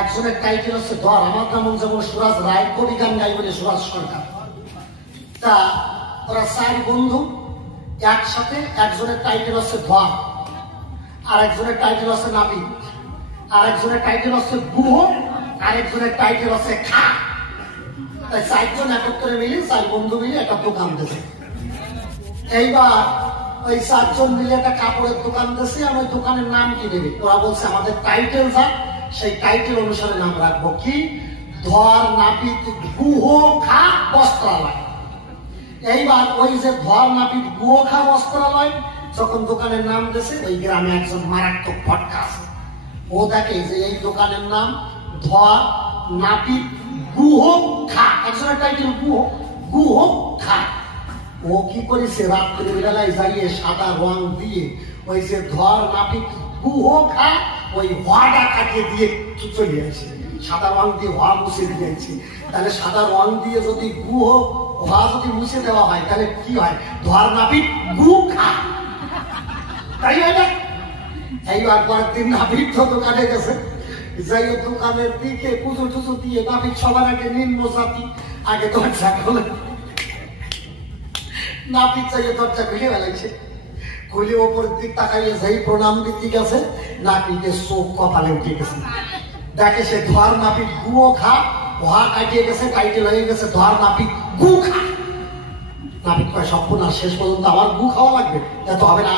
একজনের টাইটেল হচ্ছে ধর, আমার নাম যেমন সুরাজ রায়, কবি গান গাই বলে সুরাজ সরকার। তা ওরা 4 বন্ধু একসাথে, একজনের টাইটেল হচ্ছে ধর, আর একজনের টাইটেল হচ্ছে নাবিক, আর একজনের টাইটেল হচ্ছে গুহ, আর একজনের টাইটেল হচ্ছে খা। তাই 4 জন একত্রে মিলে, 4 বন্ধু মিলে একটা দোকান দিয়েছে। এইবার ওই 4 জন মিলে একটা কাপড়ের দোকান দিয়েছে। আর ওই দোকানের নাম কি দেবে? ওরা বলছে আমাদের টাইটেল যা, সেই টাইটেল অনুসারে নাম রাখবো কি, ধর নাপিত গুহ খা বস্ত্রালয়। এইবার ওই যে ধর নাপিত গুহ খা বস্ত্রালয় যখন দোকানের নাম দিয়েছে, ওই গ্রামে একজন মারাত্মক ফটকা আছে। ও দেখে যে এই দোকানের নাম ধর নাপিত গুহ খা, একজনের টাইটেল গুহ খা। ও কি করেছে, রাত্রের বেলায় যাইয়ে সাদা রং দিয়ে ওই যে ধর নাপিত গুহ খা, ওই হওয়াটা কাটিয়ে দিয়ে চলে আসে। সাদা রং দিয়ে হওয়া মুছে দিয়েছে। তাহলে সাদা রং দিয়ে যদি গুহ হওয়া যদি মুছে দেওয়া হয়, তাহলে কি হয়? ধর নাপিত গু খা, তাই হয় না? এইবার পরের দিন নাপিত তো দোকানে গেছে, যাই দোকানের দিকে পুজো টুজো দিয়ে নাপিত সবার আগে নিম্ন জাতি আগে দরজা খোলে। নাপিত চাইয়ে দরজা খুলে ফেলাইছে। খুলে ওপরের দিক তাকাইয়ে যাই প্রণাম দিতে গেছে, নাপিতের চোখ কপালে উঠে গেছে। দেখে সে ধর নাপিত গুও খা, ওহা কাটিয়ে গেছে, টাইটেল হয়ে গেছে ধর নাপিত গু খা। নাপিত কয় সর্বনাশ, শেষ পর্যন্ত আমার গু খাওয়া লাগবে? এত হবে না,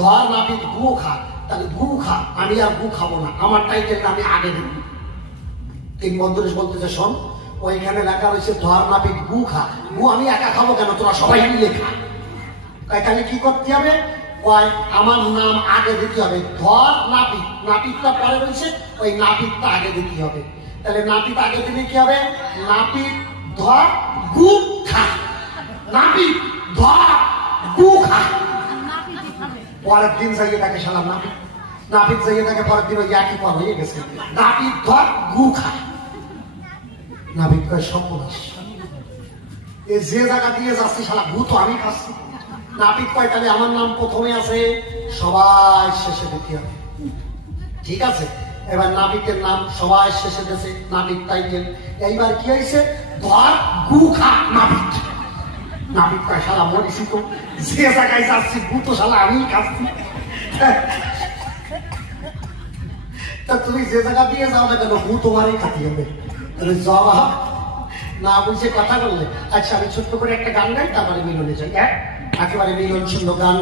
ধর নাপিত গুও খা, তাহলে গু খা, আমি আর গু খাবো না, আমার টাইটেল আমি আগে দেব। 3 বন্ধু বলতেছে শোন, ওইখানে লেখা রয়েছে ধর নাপিত গু খা, গু আমি একা খাবো কেন, তোরা সবাই মিলে খা। তাহলে কি করতে হবে? আমার নাম আগে দিতে হবে, ধর নাপিত, নাপিতটা পরে রয়েছে, ওই নাপিতটা আগে দিতে হবে। তাহলে নাপিত আগে দিলে কি হবে? নাপিত ধর গু খা, নাপিত ধর গু খা। পরের দিন যাইয়ে তাকে সালাম নাপিত, নাপিত যাইয়ে তাকে পরের দিন ওই একই পর হয়ে গেছে, নাপিত ধর গু খা। নাপিত কয় সর্বনাশ, যে জায়গা দিয়ে যাচ্ছি শালা গু তো আমি খাচ্ছি। নাপিত কয় তাহলে আমার নাম প্রথমে আছে, সবাই শেষে দিতে হবে। ঠিক আছে, এবার নাপিতের নাম সবাই শেষে দিয়েছে, নাপিত টাইটেল। এইবার কি হয়েছে? ধর গু খা নাপিত। নাপিত কয় শালা মরিছি তো, যে জায়গায় যাচ্ছি গু তো শালা আমি খাচ্ছি। তা তুমি যে জায়গা দিয়ে যাও না কেন, গু তোমারই খাতি হবে। জবাব না বুঝে কথা বললে। আচ্ছা আমি ছোট্ট করে একটা গান গাই, তারপরে মিলনে যাই। একেবারে মিলন শূন্য গান।